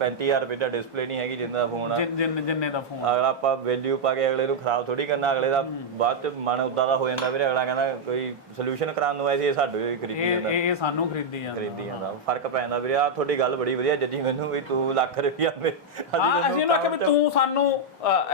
35000 ਰੁਪਏ ਦਾ ਡਿਸਪਲੇ ਨਹੀਂ ਹੈਗੀ ਜਿੰਦਾ ਫੋਨ ਆ। ਜਿੰਨ ਜਿੰਨ ਜਿੰਨੇ ਦਾ ਫੋਨ ਅਗਲਾ ਆਪਾਂ ਵੈਲਿਊ ਪਾ ਕੇ ਅਗਲੇ ਨੂੰ ਖਰਾਬ ਥੋੜੀ ਕਰਨਾ ਅਗਲੇ ਦਾ ਬਾਅਦ ਚ ਮਨ ਉਦਾਂ ਦਾ ਹੋ ਜਾਂਦਾ ਵੀਰੇ ਅਗਲਾ ਕਹਿੰਦਾ ਕੋਈ ਸੋਲੂਸ਼ਨ ਕਰਾਉਣ ਨੂੰ ਆਏ ਸੀ ਇਹ ਸਾਡੇ ਹੀ ਖਰੀਦੀ ਇਹ ਇਹ ਇਹ ਸਾਨੂੰ ਖਰੀਦੀ ਜਾਂਦਾ। ਖਰੀਦੀ ਜਾਂਦਾ। ਫ਼ਰਕ ਪੈ ਜਾਂਦਾ ਵੀਰੇ ਆ ਤੁਹਾਡੀ ਗੱਲ ਬੜੀ ਵਧੀਆ ਜੱਜੀ ਮੈਨੂੰ ਵੀ ਤੂੰ ਲੱਖ ਰੁਪਇਆ ਮੇ ਹਾਂ ਅਸੀਂ ਉਹਨੂੰ ਆਖਿਆ ਵੀ ਤੂੰ ਸਾਨੂੰ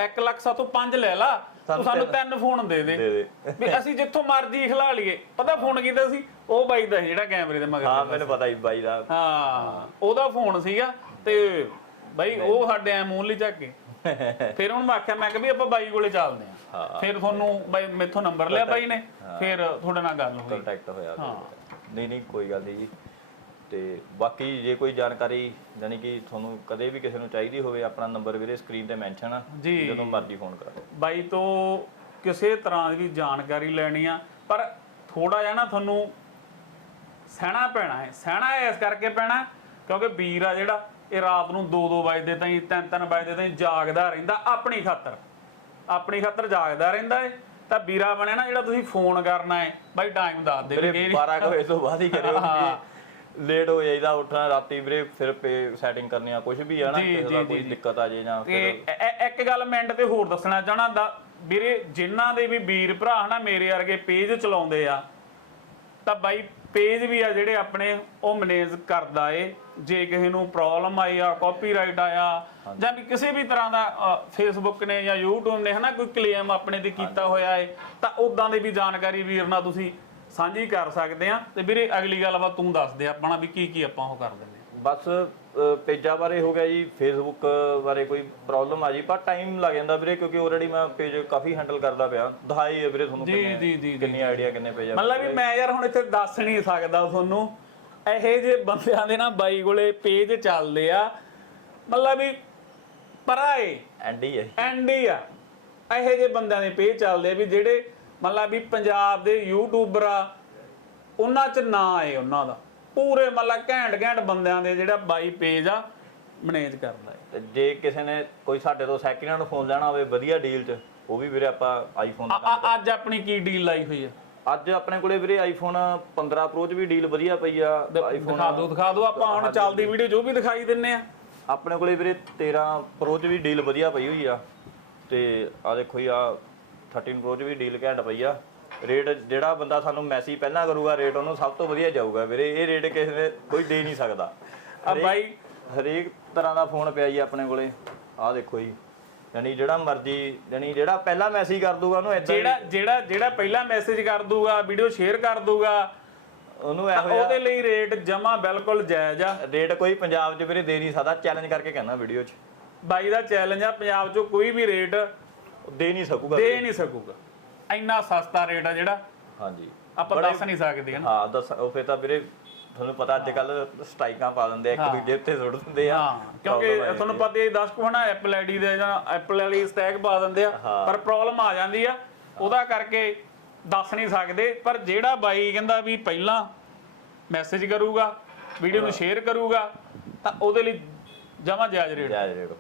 1 ਲੱਖ ਸਾਤੋਂ 5 ਲੈ ਲਾ ਤੂੰ ਸਾਨੂੰ ਤਿੰਨ ਫੋਨ ਦੇ ਦੇ। ਦੇ ਦੇ। ਵੀ ਅਸੀਂ ਜਿੱਥੋਂ ਮਰਜ਼ੀ ਖਿਲਾ ਲਈਏ। ਪਤਾ ਫੋਨ ਕੀਤਾ ਸੀ? ਉਹ ਬਾਈ ਦਾ ਸੀ ਜਿਹੜਾ ਕੈਮਰੇ ਦੇ ਮਗਰ ਹਾਂ ਮੈਨੂੰ ਪਤਾ ਹੀ ਬਾਈ ਦਾ। ਹਾਂ ਉਹਦਾ ਫੋਨ ਸੀਗਾ। ਤੇ ਬਾਈ ਉਹ ਸਾਡੇ ਐ ਮੂੰਹ ਲਈ ਚੱਕ ਕੇ। ਫਿਰ ਹੁਣ ਮੈਂ ਆਖਿਆ ਮੈਂ ਕਿ ਵੀ ਆਪਾਂ ਬਾਈ ਕੋਲੇ ਚੱਲਦੇ ਆ। ਫਿਰ ਤੁਹਾਨੂੰ ਬਾਈ ਮੈਥੋਂ ਨੰਬਰ ਲਿਆ ਬਾਈ ਨੇ। ਫਿਰ ਤੁਹਾਡੇ ਨਾਲ ਗੱਲ ਹੋਈ। ਕੰਟੈਕਟ ਹੋਇਆ। ਨਹੀਂ ਨਹੀਂ ਕੋਈ ਗੱਲ ਨਹੀਂ ਜੀ। ਤੇ ਬਾਕੀ ਜੇ ਕੋਈ ਜਾਣਕਾਰੀ ਯਾਨੀ ਕਿ ਤੁਹਾਨੂੰ ਕਦੇ ਵੀ ਕਿਸੇ ਨੂੰ ਚਾਹੀਦੀ ਹੋਵੇ ਆਪਣਾ ਨੰਬਰ ਵੀਰੇ ਸਕਰੀਨ ਤੇ ਮੈਂਸ਼ਨ ਆ ਜਦੋਂ ਮਰਜ਼ੀ ਫੋਨ ਕਰੋ ਬਾਈ ਤੋਂ ਕਿਸੇ ਤਰ੍ਹਾਂ ਦੀ ਵੀ ਜਾਣਕਾਰੀ ਲੈਣੀ ਆ ਪਰ ਥੋੜਾ ਜਿਹਾ ਨਾ ਤੁਹਾਨੂੰ ਸਹਿਣਾ ਪੈਣਾ ਹੈ। ਸਹਿਣਾ ਇਸ ਕਰਕੇ ਪੈਣਾ ਕਿਉਂਕਿ ਵੀਰ ਆ ਜਿਹੜਾ ਇਹ ਰਾਤ ਨੂੰ 2-2 ਵਜੇ ਤਾਈਂ 3-3 ਵਜੇ ਤਾਈਂ ਜਾਗਦਾ ਰਹਿੰਦਾ ਆਪਣੀ ਖਾਤਰ ਆਪਣੀ ਖਾਤਰ ਜਾਗਦਾ ਰਹਿੰਦਾ ਏ ਤਾਂ ਵੀਰਾ ਬਣਿਆ ਨਾ ਜਿਹੜਾ ਤੁਸੀਂ ਫੋਨ ਕਰਨਾ ਹੈ ਬਾਈ ਟਾਈਮ ਦੱਸ ਦੇ ਵੀਰੇ ਕਿਹੜੀ 12 ਕੁ ਵਜੇ ਤੋਂ ਬਾਅਦ ਹੀ ਕਰਿਓ ਹਾਂ। ਲੇਟ ਹੋ ਜਾਈਦਾ ਉੱਠਣਾ ਰਾਤੀ ਵੀਰੇ ਫਿਰ ਸੈਟਿੰਗ ਕਰਨੀ ਆ ਕੁਝ ਵੀ ਆ ਨਾ ਕਿਸੇ ਦਾ ਕੋਈ। ਦਿੱਕਤ ਆ ਜੇ ਜਾਂ ਫਿਰ ਇੱਕ ਗੱਲ ਮਿੰਟ ਤੇ ਹੋਰ ਦੱਸਣਾ ਚਾਹਣਾ ਦਾ ਵੀਰੇ ਜਿਨ੍ਹਾਂ ਦੇ ਵੀ ਵੀਰ ਭਰਾ ਹਨਾ ਮੇਰੇ ਵਰਗੇ ਪੇਜ ਚਲਾਉਂਦੇ ਆ ਤਾਂ ਬਾਈ ਪੇਜ ਵੀ ਆ ਜਿਹੜੇ ਆਪਣੇ ਉਹ ਮੈਨੇਜ ਕਰਦਾ ਏ ਜੇ ਕਿਸੇ ਨੂੰ ਪ੍ਰੋਬਲਮ ਆਈ ਆ ਕਾਪੀਰਾਈਟ ਆਇਆ ਜਾਂ ਵੀ ਕਿਸੇ ਵੀ ਤਰ੍ਹਾਂ ਦਾ ਫੇਸਬੁੱਕ ਨੇ ਜਾਂ YouTube ਨੇ ਹਨਾ ਕੋਈ ਕਲੇਮ ਆਪਣੇ ਤੇ ਕੀਤਾ ਹੋਇਆ ਏ ਤਾਂ ਉਦਾਂ ਦੀ ਵੀ ਜਾਣਕਾਰੀ ਵੀਰ ਨਾਲ ਤੁਸੀਂ ਸਾਂਝੀ ਕਰ ਸਕਦੇ ਆ। ਤੇ ਵੀਰੇ ਅਗਲੀ ਗੱਲਬਾਤ ਤੂੰ ਦੱਸ ਦੇ ਆਪਣਾ ਵੀ ਕੀ ਕੀ ਆਪਾਂ ਉਹ ਕਰ ਦਿੰਦੇ ਆ। ਬਸ ਪੇਜਾਂ ਬਾਰੇ ਹੋ ਗਿਆ ਜੀ ਫੇਸਬੁੱਕ ਬਾਰੇ ਕੋਈ ਪ੍ਰੋਬਲਮ ਆ ਜੀ ਪਰ ਟਾਈਮ ਲੱਗ ਜਾਂਦਾ ਵੀਰੇ ਕਿਉਂਕਿ ਆਲਰੇਡੀ ਮੈਂ ਪੇਜ ਕਾਫੀ ਹੈਂਡਲ ਕਰਦਾ ਪਿਆ। ਦਿਖਾਈ ਵੀਰੇ ਤੁਹਾਨੂੰ ਕਿੰਨੇ ਆਈਡੀਆ ਕਿੰਨੇ ਪੇਜ ਆ ਮਤਲਬ ਵੀ ਮੈਂ ਯਾਰ ਹੁਣ ਇੱਥੇ ਦੱਸ ਨਹੀਂ ਸਕਦਾ ਤੁਹਾਨੂੰ। ਇਹੇ ਜੇ ਬੰਦਿਆਂ ਦੇ ਨਾ ਬਾਈ ਕੋਲੇ ਪੇਜ ਚੱਲਦੇ ਆ। ਮਤਲਬ ਵੀ ਪਰਾਏ। ਐਂਡੀ ਹੈ ਐਂਡੀ ਆ। ਇਹੇ ਜੇ ਬੰਦਿਆਂ ਦੇ ਪੇਜ ਚੱਲਦੇ ਆ ਵੀ ਜਿਹੜੇ ਮਤਲਬ ਵੀ ਪੰਜਾਬ ਦੇ ਯੂਟਿਊਬਰ ਆ ਉਹਨਾਂ 'ਚ ਨਾਂ ਆਏ ਉਹਨਾਂ ਦਾ। ਪੂਰੇ ਮਤਲਬ ਘੈਂਟ ਘੈਂਟ ਬੰਦਿਆਂ ਦੇ ਜਿਹੜਾ ਬਾਈ ਪੇਜ ਆ ਮੈਨੇਜ ਕਰਦਾ ਤੇ ਜੇ ਕਿਸੇ ਨੇ ਕੋਈ ਸਾਡੇ ਤੋਂ ਸੈਕਿੰਡ ਹੈਂਡ ਫੋਨ ਲੈਣਾ ਹੋਵੇ ਵਧੀਆ ਡੀਲ 'ਚ ਉਹ ਵੀ ਵੀਰੇ ਆਪਾਂ ਆਈਫੋਨ ਆ- ਅੱਜ ਆਪਣੀ ਕੀ ਡੀਲ ਲਾਈ ਹੋਈ ਆ? ਅੱਜ ਆਪਣੇ ਕੋਲੇ ਵੀਰੇ ਆਈਫੋਨ 15 ਪ੍ਰੋ 'ਚ ਵੀ ਡੀਲ ਵਧੀਆ ਪਈ ਆ। ਆਈਫੋਨ ਦਿਖਾ ਦਿਓ ਦਿਖਾ ਦਿਓ ਆਪਾਂ ਹੁਣ ਚੱਲਦੀ ਵੀਡੀਓ ਜੋ ਵੀ ਦਿਖਾਈ ਦਿੰਨੇ ਆ। ਆਪਣੇ ਕੋਲੇ ਵੀਰੇ 13 ਪ੍ਰੋ 'ਚ ਵੀ ਡੀਲ ਵਧੀਆ ਪਈ ਹੋਈ ਆ। ਤੇ ਆ ਦੇਖੋ ਜੀ ਆ 13 ਪ੍ਰੋ 'ਚ ਵੀ ਡੀਲ ਘੈਂਟ ਪਈ ਆ। ਰੇਟ ਜਿਹੜਾ ਬੰਦਾ ਸਾਨੂੰ ਮੈਸੇਜ ਪਹਿਲਾਂ ਕਰੂਗਾ ਰੇਟ ਉਹਨੂੰ ਸਭ ਤੋਂ ਵਧੀਆ ਜਾਊਗਾ ਵੀਰੇ। ਇਹ ਰੇਟ ਕਿਸੇ ਨੇ ਕੋਈ ਦੇ ਨਹੀਂ ਸਕਦਾ। ਆ ਬਾਈ। ਹਰੇਕ ਤਰ੍ਹਾਂ ਦਾ ਫੋਨ ਪਿਆ ਜੀ ਆਪਣੇ ਕੋਲੇ। ਆ ਦੇਖੋ ਜੀ। ਯਾਨੀ ਜਿਹੜਾ ਮਰਜ਼ੀ ਯਾਨੀ ਜਿਹੜਾ ਪਹਿਲਾਂ ਮੈਸੇਜ ਕਰ ਦੂਗਾ ਉਹਨੂੰ ਹੀ- ਜਿਹੜਾ ਜਿਹੜਾ ਜਿਹੜਾ ਪਹਿਲਾ ਮੈਸੇਜ ਕਰ ਦੂਗਾ ਵੀਡੀਓ ਸ਼ੇਅਰ ਕਰ ਦੂਗਾ ਉਹਨੂੰ ਇਹੋ ਜਿਹਾ ਉਹਦੇ ਲਈ ਰੇਟ ਜਮਾ ਬਿਲਕੁਲ ਜਾਇਜ਼ ਆ। ਰੇਟ ਕੋਈ ਪੰਜਾਬ 'ਚ ਵੀਰੇ ਦੇ ਨਹੀਂ ਸਕਦਾ ਚੈਲੰਜ ਕਰਕੇ ਕਹਿਣਾ ਵੀਡੀਓ 'ਚ। ਬਾਈ ਦਾ ਚੈਲੰਜ ਆ ਪੰਜਾਬ 'ਚੋਂ ਕੋਈ ਵੀ ਰੇਟ ਦੇ ਨਹੀਂ ਸਕੂਗਾ ਦੇ ਨਹੀਂ ਸਕੂਗਾ। ਇੰਨਾ ਸਸਤਾ ਰੇਟ ਆ ਜਿਹੜਾ। ਹਾਂਜੀ। ਆਪਾਂ ਦੱਸ ਨਹੀਂ ਸਕਦੇ ਹਨ ਹਾਂ ਦੱਸ ਉਹ ਫੇ ਤਾਂ ਵੀਰੇ ਤੁਹਾਨੂੰ ਪਤਾ ਅੱਜ ਕੱਲ ਸਟ੍ਰਾਈਕਾਂ ਪਾ ਦਿੰਦੇ ਆ ਇੱਕ ਦੂਜੇ ਉੱਤੇ ਸੁੱਟ ਦਿੰਦੇ ਆ। ਕਿਉਂਕਿ ਤੁਹਾਨੂੰ ਪਤਾ ਹੀ 10 ਕੁ ਹਨਾ ਐਪਲ ਆਈਡੀ ਦੇ ਜਾਂ ਐਪਲ ਵਾਲੀ ਸਟੈਕ ਪਾ ਦਿੰਦੇ ਆ ਪਰ ਪ੍ਰੋਬਲਮ ਆ ਜਾਂਦੀ ਆ। ਉਹਦਾ ਕਰਕੇ ਦੱਸ ਨਹੀਂ ਸਕਦੇ ਪਰ ਜਿਹੜਾ ਬਾਈ ਕਹਿੰਦਾ ਵੀ ਪਹਿਲਾਂ ਮੈਸੇਜ ਕਰੂਗਾ ਵੀਡੀਓ ਨੂੰ ਸ਼ੇਅਰ ਕਰੂਗਾ ਤਾਂ ਉਹਦੇ ਲਈ ਜਮਾ ਜਾਇਜ਼ ਰੇਟ। ਜਾਇਜ਼ ਰੇਟ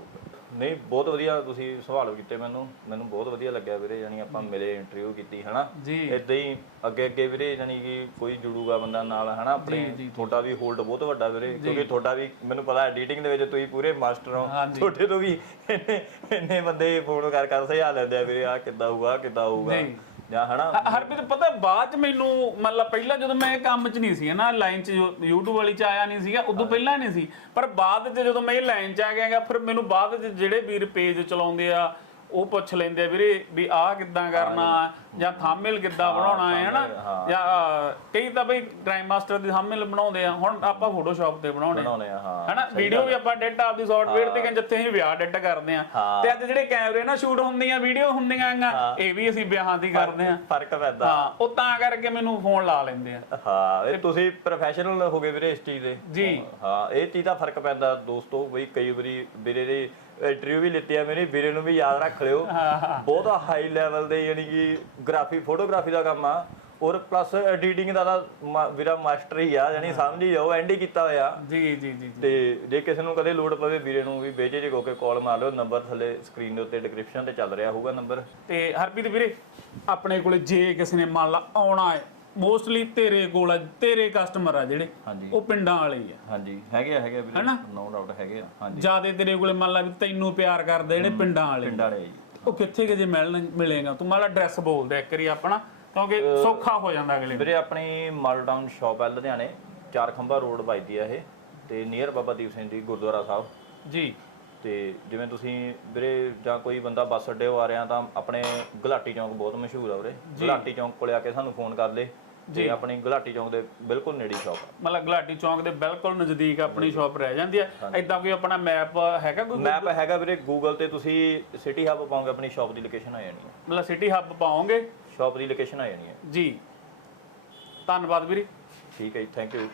ਨਹੀਂ ਬਹੁਤ ਵਧੀਆ ਤੁਸੀਂ ਸਵਾਲ ਕੀਤੇ ਮੈਨੂੰ। ਮੈਨੂੰ ਬਹੁਤ ਵਧੀਆ ਲੱਗਿਆ ਵੀਰੇ ਯਾਨੀ ਆਪਾਂ ਮਿਲੇ ਇੰਟਰਵਿਊ ਕੀਤੀ ਹਨਾ? ਜੀ। ਇਦਾਂ ਹੀ ਅੱਗੇ ਅੱਗੇ ਵੀਰੇ ਯਾਨੀ ਕਿ ਕੋਈ ਜੁੜੂਗਾ ਬੰਦਾ ਨਾਲ ਹਨਾ? ਆਪਣੇ ਤੁਹਾਡਾ ਵੀ ਹੋਲਡ ਬਹੁਤ ਵੱਡਾ ਵੀਰੇ ਕਿਉਂਕਿ ਤੁਹਾਡਾ ਵੀ ਮੈਨੂੰ ਪਤਾ ਐਡੀਟਿੰਗ ਦੇ ਵਿੱਚ ਤੁਸੀਂ ਪੂਰੇ ਮਾਸਟਰ ਹੋ। ਹਾਂਜੀ। ਤੁਹਾਡੇ ਤੋਂ ਵੀ ਇੰਨੇ ਇੰਨੇ ਬੰਦੇ ਫੋਨ ਕਰ ਕਰ ਸਜਾ ਲੈਂਦੇ ਆ ਵੀਰੇ ਆ ਕਿੱਦਾਂ ਹੋਊਗਾ ਕਿੱਦਾਂ ਹੋਊਗਾ। ਜੀ। ਜਾਂ ਹਨਾ? ਹਰਪ੍ਰੀਤ ਪਤਾ ਬਾਅਦ ਚ ਮੈਨੂੰ ਮਤਲਬ ਪਹਿਲਾਂ ਜਦੋਂ ਮੈਂ ਇਹ ਕੰਮ ਚ ਨਹੀਂ ਸੀ ਨਾ ਲਾਈਨ ਚ YouTube ਵਾਲੀ ਚ ਆਇਆ ਨਹੀਂ ਸੀਗਾ ਉਦੋਂ ਪਹਿਲਾਂ ਨਹੀਂ ਸੀ। ਪਰ ਬਾਅਦ ਚ ਜਦੋਂ ਮੈਂ ਇਹ ਲਾਈਨ ਚ ਆ ਗਿਆਗਾ ਫਿਰ ਮੈਨੂੰ ਬਾਅਦ ਚ ਜਿਹੜੇ ਵੀਰ ਪੇਜ ਚਲਾਉਂਦੇ ਆ ਉਹ ਪੁੱਛ ਲੈਂਦੇ ਆ ਵੀਰੇ ਵੀ ਆਹ ਕਿੱਦਾਂ ਕਰਨਾ ਜਾਂ। ਥੰਬਨੇਲ ਕਿੱਦਾਂ ਬਣਾਉਣਾ ਹੈ ਹਨਾ? ਜਾਂ ਕਈ ਤਾਂ ਬਈ ਟਾਈਮ ਮਾਸਟਰ ਦੀ ਥੰਬਨੇਲ ਬਣਾਉਂਦੇ ਆ ਹੁਣ ਆਪਾਂ ਫੋਟੋਸ਼ਾਪ ਤੇ ਬਣਾਉਣੇ। ਆ ਹਨਾ? ਵੀਡੀਓ ਵੀ ਆਪਾਂ ਐਡਿਟ ਆਪਦੀ ਸੌਫਟਵੇਅਰ ਤੇ ਜਿੱਥੇ ਅਸੀਂ ਵਿਆਹ ਐਡਿਟ ਕਰਦੇ ਆ। ਤੇ ਅੱਜ ਜਿਹੜੇ ਕੈਮਰੇ ਨਾਲ ਸ਼ੂਟ ਹੁੰਦੀਆਂ ਵੀਡੀਓ ਹੁੰਦੀਆਂ ਆਂ ਇਹ ਵੀ ਅਸੀਂ ਵਿਆਹਾਂ ਦੀ ਕਰਦੇ ਆ। ਫ਼ਰਕ ਪੈਂਦਾ। ਹਾਂ ਉਹ ਤਾਂ ਕਰਕੇ ਮੈਨੂੰ ਫੋਨ ਲਾ ਲੈਂਦੇ ਆ। ਹਾਂ ਇਹ ਤੁਸੀਂ ਪ੍ਰੋਫੈਸ਼ਨਲ ਹੋ ਗਏ ਵੀਰੇ ਇਸ ਚੀਜ਼ ਦੇ। ਜੀ। ਹਾਂ ਇਹ ਚੀਜ਼ ਦਾ ਫ਼ਰਕ ਪੈਂਦਾ ਦੋਸਤੋ ਬਈ ਕਈ ਵਾਰੀ ਵੀਰੇ ਦੀ ਇੰਟਰਵਿਊ ਵੀ ਲਿੱਤੀ ਆ ਮੇਰੇ ਵੀਰੇ ਨੂੰ ਵੀ ਯਾਦ ਰੱਖ ਲਿਓ। ਬਹੁਤ ਹਾਈ ਲੈਵਲ ਦੇ ਯਾਨੀ ਕਿ ਗ੍ਰਾਫੀ ਫੋਟੋਗ੍ਰਾਫੀ ਦਾ ਕੰਮ ਆ। ਔਰ ਪਲੱਸ ਐਡੀਟਿੰਗ ਦਾ ਤਾਂ ਵੀਰਾ ਮਾਸਟਰ ਹੀ ਆ ਯਾਨੀ ਸਮਝ ਹੀ ਜਾਓ ਐਂਡ ਹੀ ਕੀਤਾ ਹੋਇਆ। ਜੀ ਜੀ ਜੀ ਤੇ ਜੇ ਕਿਸੇ ਨੂੰ ਕਦੇ ਲੋੜ ਪਵੇ ਵੀਰੇ ਨੂੰ ਵੀ ਬੇਜੇ ਜੇ ਕੇ ਕਾਲ ਮਾਰ ਲਿਓ। ਨੰਬਰ ਥੱਲੇ ਸਕਰੀਨ ਦੇ ਉੱਤੇ ਡਿਸਕ੍ਰਿਪਸ਼ਨ ਤੇ ਚੱਲ ਰਿਹਾ ਹੋਊਗਾ ਨੰਬਰ ਤੇ ਹਰਪ੍ਰੀਤ ਵੀਰੇ ਆਪਣੇ ਕੋਲੇ ਜੇ ਕਿਸੇ ਨੇ ਮੰਨ ਲਾ ਆਉਣਾ ਹੈ ਮੋਸਟਲੀ ਤੇਰੇ ਕੋਲ ਆ ਤੇਰੇ ਕਸਟਮਰ ਆ ਜਿਹੜੇ। ਹਾਂਜੀ। ਉਹ ਪਿੰਡਾਂ ਵਾਲੇ ਹੀ ਆ। ਹਾਂਜੀ ਹੈਗੇ ਆ ਹੈਗੇ ਆ ਵੀਰੇ। ਹਨਾ? ਨੋ ਡਾਊਟ ਹੈਗੇ ਆ ਹਾਂਜੀ। ਜਿਆਦੇ ਤੇਰੇ ਕੋਲੇ ਮੰਨ ਲਾ ਵੀ ਤੈਨੂੰ ਪਿਆਰ ਕਰਦੇ ਜਿਹੜੇ ਪਿੰਡਾਂ ਵਾਲੇ। ਪਿੰਡਾਂ ਵਾਲੇ ਜੀ। ਉਹ ਕਿੱਥੇ ਕਿਤੇ ਮਿਲਣ ਮਿਲੇਗਾ? ਤੂੰ ਮਾਲਾ ਐਡਰੈਸ ਬੋਲ ਦੇ ਇੱਕ ਵਾਰੀ ਆਪਣਾ ਕਿਉਂਕਿ ਸੌਖਾ ਹੋ ਜਾਂਦਾ ਅਗਲੇ ਨੂੰ। ਵੀਰੇ ਆਪਣੀ ਮਾਲ ਟਾਊਨ ਸ਼ਾਪ ਹੈ ਲੁਧਿਆਣੇ ਚਾਰ ਖੰਭਾ ਰੋਡ ਵੱਜਦੀ ਆ ਇਹ ਤੇ ਨੀਅਰ ਬਾਬਾ ਦੀਪ ਸਿੰਘ ਜੀ ਗੁਰਦੁਆਰਾ ਸਾਹਿਬ। ਜੀ। ਤੇ ਜਿਵੇਂ ਤੁਸੀਂ ਵੀਰੇ ਜਾਂ ਕੋਈ ਬੰਦਾ ਬੱਸ ਅੱਡੇ ਆ ਰਿਹਾ ਤਾਂ ਆਪਣੇ ਗੁਲਾਟੀ ਚੌਂਕ ਬਹੁਤ ਮਸ਼ਹੂਰ ਆ ਵੀਰੇ। ਗੁਲਾਟੀ ਚੌਂਕ ਕੋਲੇ ਆ ਕੇ ਸਾਨੂੰ ਫੋਨ ਕਰ ਲੇ। ਤੇ ਆਪਣੀ ਗੁਲਾਟੀ ਚੌਂਕ ਦੇ ਬਿਲਕੁਲ ਨੇੜੇ ਸ਼ਾਪ ਆ। ਮਤਲਬ ਗਲਾਟੀ ਚੌਂਕ ਦੇ ਬਿਲਕੁਲ ਨਜ਼ਦੀਕ ਆਪਣੀ ਸ਼ਾਪ ਰਹਿ ਜਾਂਦੀ ਹੈ ਐਦਾਂ ਕੋਈ ਆਪਣਾ ਮੈਪ ਹੈਗਾ ਕੋਈ ਮੈਪ ਹੈਗਾ ਵੀਰੇ ਗੂਗਲ ਤੇ ਤੁਸੀਂ ਸਿਟੀ ਹੱਬ ਪਾਓਗੇ ਆਪਣੀ ਸ਼ਾਪ ਦੀ ਲੋਕੇਸ਼ਨ ਆ ਜਾਣੀ ਹੈ ਮਤਲਬ ਸਿਟੀ ਹੱਬ ਪਾਓਗੇ? ਸ਼ਾਪ ਦੀ ਲੋਕੇਸ਼ਨ ਆ ਜਾਣੀ ਹੈ ਜੀ। ਧੰਨਵਾਦ ਵੀਰੇ। ਠੀਕ ਹੈ ਜੀ ਥੈਂਕ ਯੂ